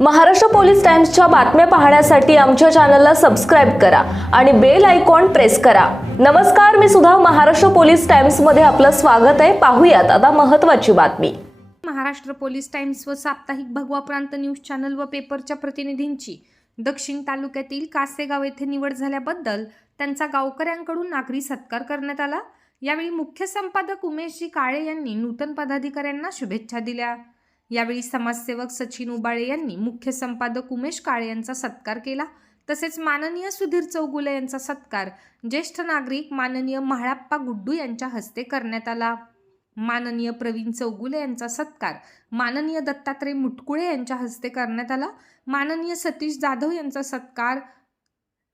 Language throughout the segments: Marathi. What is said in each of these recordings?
महाराष्ट्र पोलीस टाइम्सच्या बातम्या पाहण्यासाठी आमच्या चॅनलला सबस्क्राइब करा आणि बेल आयकॉन प्रेस करा। नमस्कार, मी सुधा, महाराष्ट्र पोलीस टाइम्स मध्ये आपलं स्वागत आहे। पाहूयात आता महत्त्वाची बातमी। महाराष्ट्र पोलीस टाइम्स व साप्ताहिक भगवा प्रांत न्यूज चॅनल व पेपरच्या प्रतिनिधींची दक्षिण तालुक्यातील कासेगाव येथे निवड झाल्याबद्दल त्यांचा गावकऱ्यांकडून नागरी सत्कार करण्यात आला। यावेळी मुख्य संपादक उमेशजी काळे यांनी नूतन पदाधिकाऱ्यांना शुभेच्छा दिल्या। यावेळी समाजसेवक सचिन उबाळे यांनी मुख्य संपादक उमेश काळे यांचा सत्कार केला। तसेच माननीय सुधीर चौगुले यांचा सत्कार ज्येष्ठ नागरिक माननीय म्हाळप्पा गुड्डू यांच्या हस्ते करण्यात आला। माननीय प्रवीण चौगुले यांचा सत्कार माननीय दत्तात्रय मुटकुळे यांच्या हस्ते करण्यात आला। माननीय सतीश जाधव यांचा सत्कार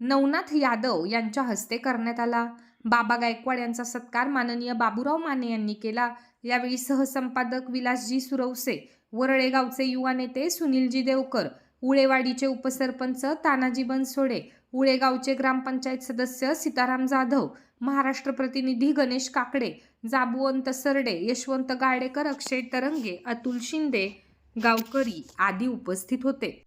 नवनाथ यादव यांच्या हस्ते करण्यात आला। बाबा गायकवाड यांचा सत्कार माननीय बाबूराव माने यांनी केला। यावेळी सहसंपादक विलासजी सुरवसे, वरळे गावचे युवा नेते सुनीलजी देवकर, उळेवाडीचे उपसरपंच तानाजी बनसोडे, उळेगावचे ग्रामपंचायत सदस्य सीताराम जाधव, महाराष्ट्र प्रतिनिधी गणेश काकडे, जाबुवंत सरडे, यशवंत गाडेकर, अक्षय तरंगे, अतुल शिंदे, गावकरी आदी उपस्थित होते।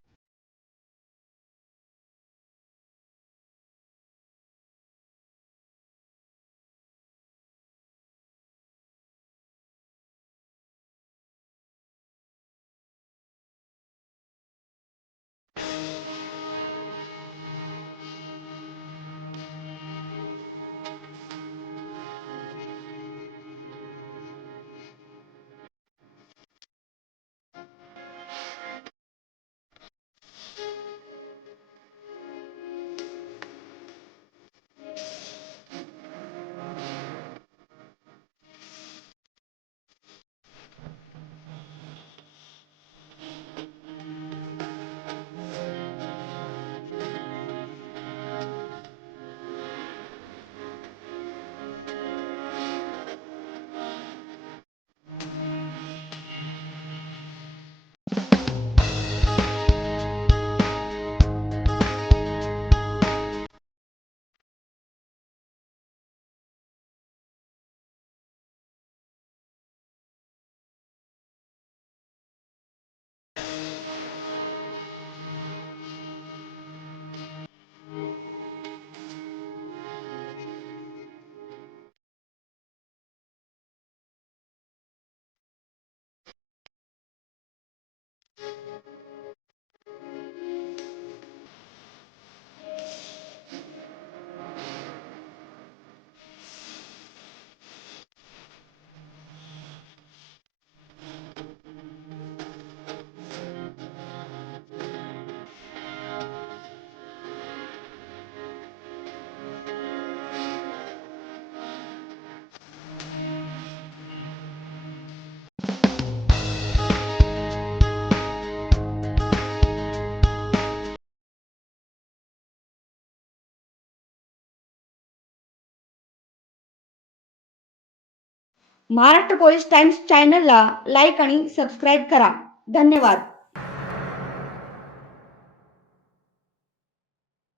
महाराष्ट्र पोलीस टाइम्स चॅनलला लाईक आणि सबस्क्राईब करा। धन्यवाद।